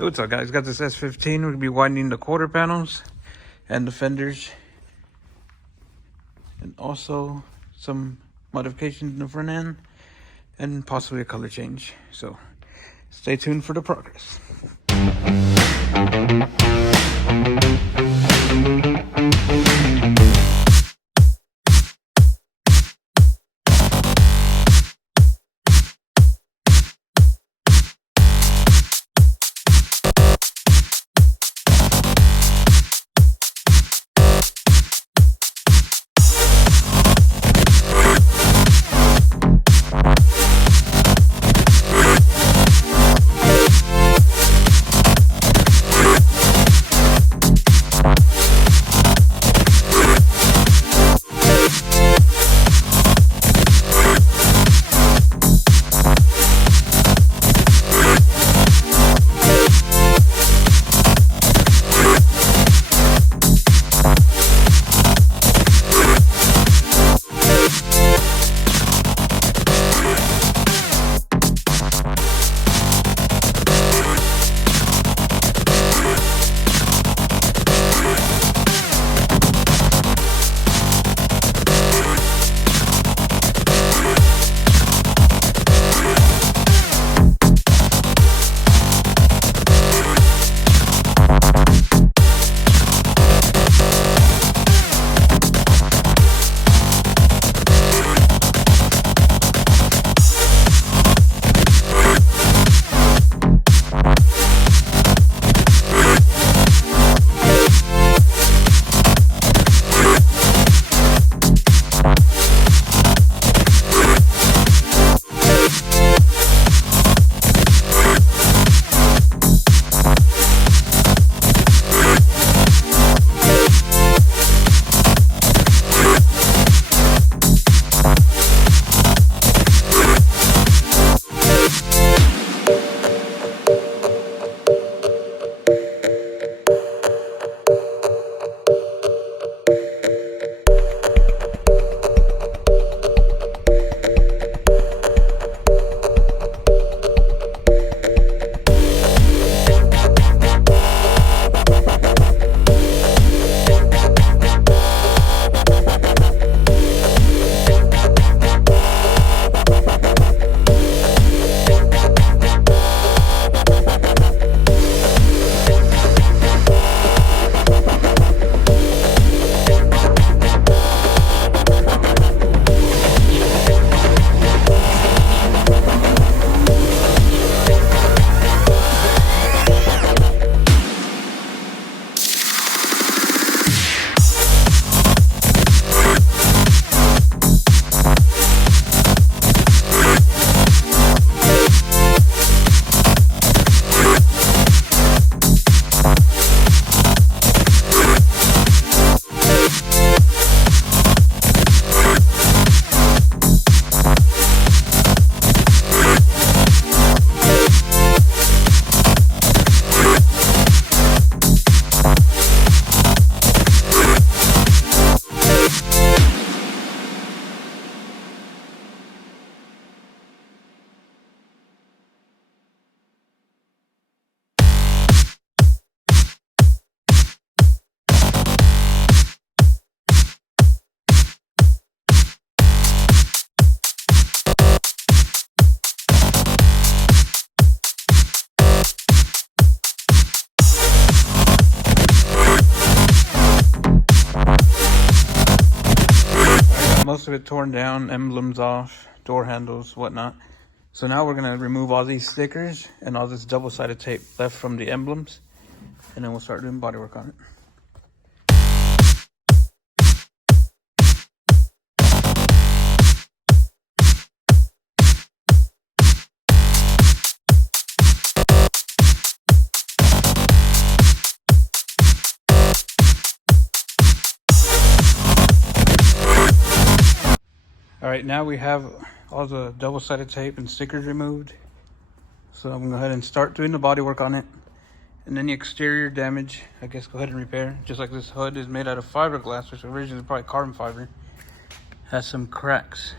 Hey, what's up, guys? Got this S15. We're gonna be widening the quarter panels and the fenders, and also some modifications in the front end, and possibly a color change. So stay tuned for the progress. Most of it torn down, emblems off, door handles, whatnot. So now we're gonna remove all these stickers and all this double-sided tape left from the emblems, and then we'll start doing bodywork on it. All right, now we have all the double-sided tape and stickers removed. So I'm gonna go ahead and start doing the bodywork on it. And any exterior damage, I guess, go ahead and repair. Just like this hood is made out of fiberglass, which originally was probably carbon fiber. Has some cracks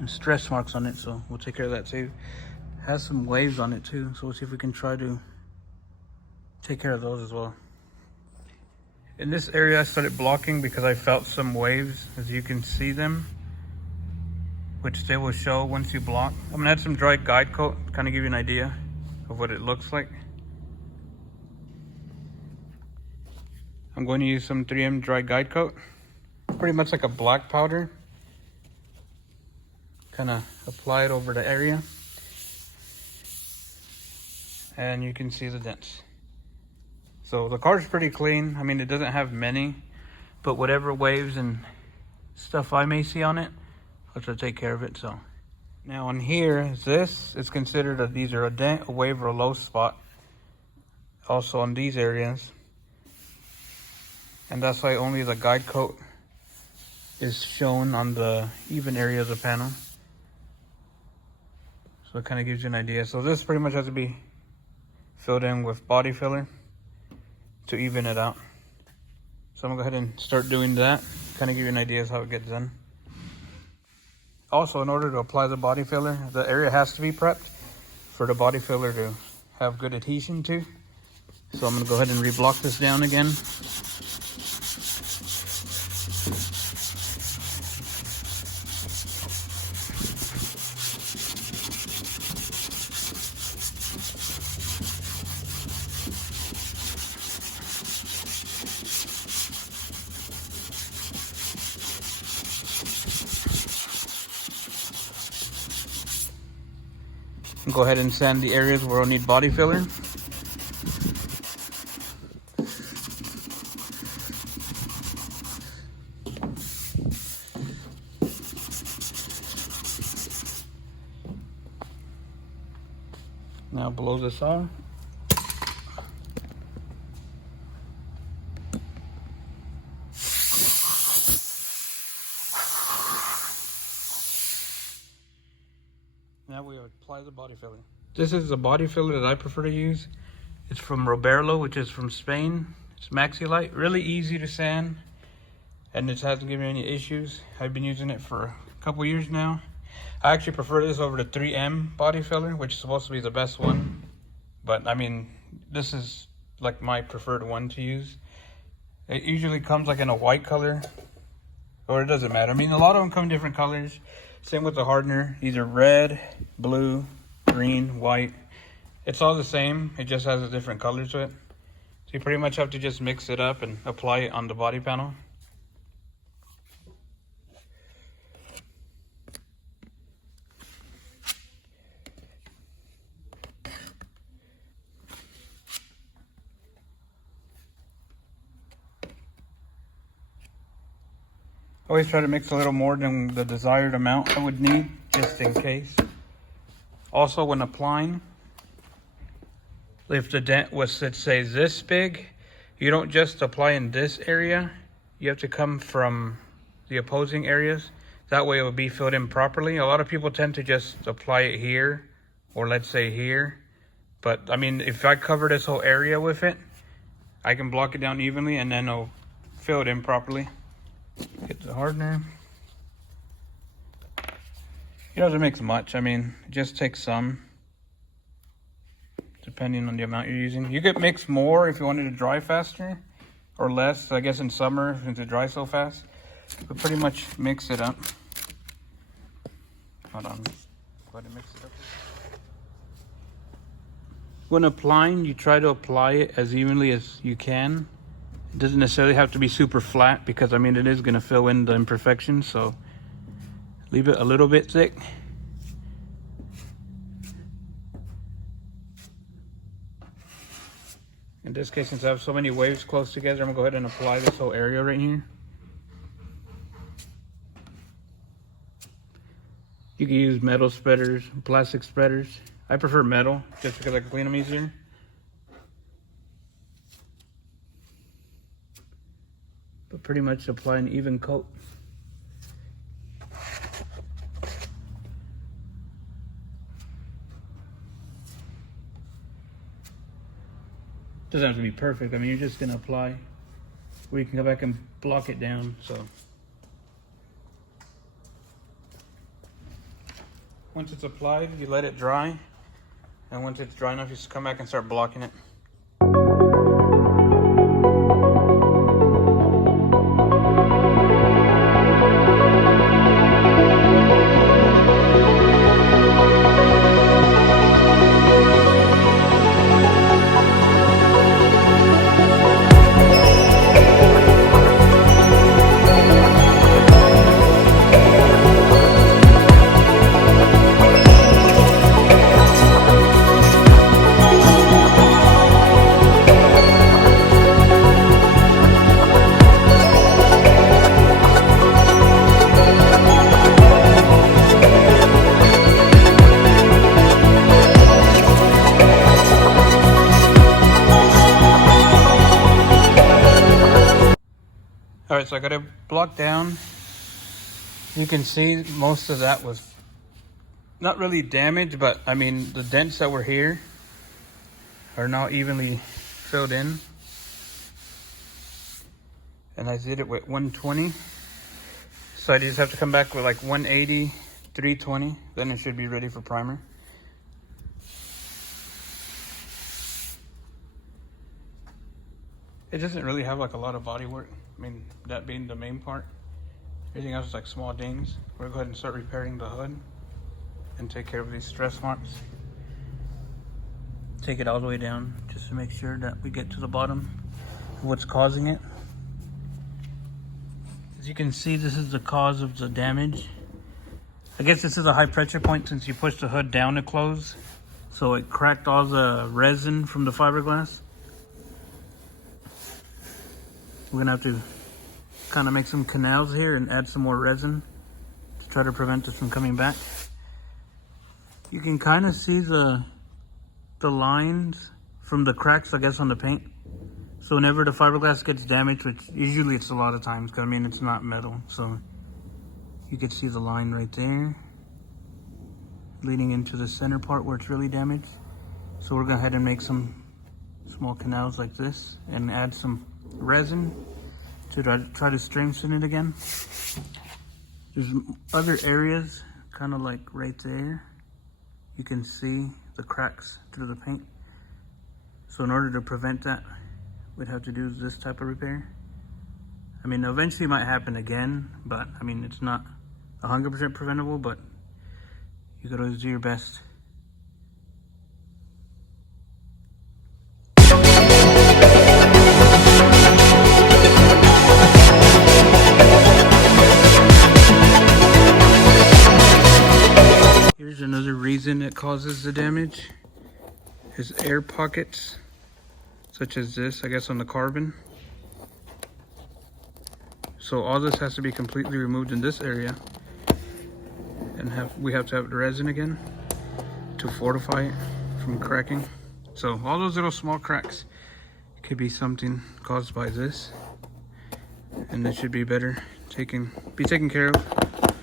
and stress marks on it, so we'll take care of that too. Has some waves on it too, so we'll see if we can try to take care of those as well. In this area I started blocking because I felt some waves, as you can see them, which they will show once you block. I'm gonna add some dry guide coat, kind of give you an idea of what it looks like. I'm going to use some 3M dry guide coat. Pretty much like a black powder. Kind of apply it over the area. And you can see the dents. So the car's pretty clean. I mean, it doesn't have many, but whatever waves and stuff I may see on it, I'll try to take care of it. So now on here, this is considered these are a dent, a wave, or a low spot. Also on these areas. And that's why only the guide coat is shown on the even area of the panel. So it kind of gives you an idea. So this pretty much has to be filled in with body filler to even it out. So I'm gonna go ahead and start doing that. Kind of give you an idea of how it gets done. Also, in order to apply the body filler, the area has to be prepped for the body filler to have good adhesion to. So I'm gonna go ahead and reblock this down again. Go ahead and sand the areas where I'll need body filler. Now blow this off. Now we apply the body filler. This is the body filler that I prefer to use. It's from Roberlo, which is from Spain. It's Maxi Light, really easy to sand, and it hasn't given me any issues. I've been using it for a couple years now. I actually prefer this over the 3M body filler, which is supposed to be the best one. But I mean, this is like my preferred one to use. It usually comes like in a white color, or it doesn't matter. I mean, a lot of them come in different colors. Same with the hardener, either red, blue, green, white. It's all the same, it just has a different color to it. So you pretty much have to just mix it up and apply it on the body panel. Always try to mix a little more than the desired amount I would need, just in case. Also, when applying, if the dent was, let's say, this big, you don't just apply in this area. You have to come from the opposing areas. That way it will be filled in properly. A lot of people tend to just apply it here, or let's say here. But I mean, if I cover this whole area with it, I can block it down evenly and then it'll fill it in properly. Get the hardener. It doesn't mix much. I mean, it just takes some, depending on the amount you're using. You could mix more if you wanted to dry faster, or less, I guess in summer, since it dries so fast. But pretty much mix it up. Hold on. Go ahead and mix it up. When applying, you try to apply it as evenly as you can. It doesn't necessarily have to be super flat, because I mean, it is going to fill in the imperfections, so leave it a little bit thick. In this case, since I have so many waves close together, I'm gonna go ahead and apply this whole area right here. You can use metal spreaders, plastic spreaders. I prefer metal just because I can clean them easier. But pretty much apply an even coat. Doesn't have to be perfect. I mean, you're just gonna apply where you can go back and block it down. So once it's applied, you let it dry, and once it's dry enough, you just come back and start blocking it. All right, so I got it blocked down. You can see most of that was not really damaged, but I mean, the dents that were here are now evenly filled in. And I did it with 120. So I just have to come back with like 180, 320. Then it should be ready for primer. It doesn't really have like a lot of body work. I mean, that being the main part. Everything else is like small dings. We're gonna go ahead and start repairing the hood and take care of these stress marks. Take it all the way down just to make sure that we get to the bottom of what's causing it. As you can see, this is the cause of the damage. I guess this is a high pressure point since you pushed the hood down to close. So it cracked all the resin from the fiberglass. We're gonna have to kind of make some canals here and add some more resin to try to prevent this from coming back. You can kind of see the lines from the cracks, I guess, on the paint. So whenever the fiberglass gets damaged, which usually it's a lot of times, because I mean it's not metal, so you can see the line right there leading into the center part where it's really damaged. So we're going to go ahead and make some small canals like this and add some resin to try to strengthen it again. There's other areas, kind of like right there. You can see the cracks through the paint. So in order to prevent that, we'd have to do this type of repair. I mean, eventually it might happen again, but I mean, it's not 100% preventable, but you gotta do your best. Here's another reason it causes the damage, is air pockets, such as this, I guess, on the carbon. So all this has to be completely removed in this area, and we have to have the resin again to fortify it from cracking. So all those little small cracks could be something caused by this, and it should be better be taken care of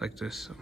like this. So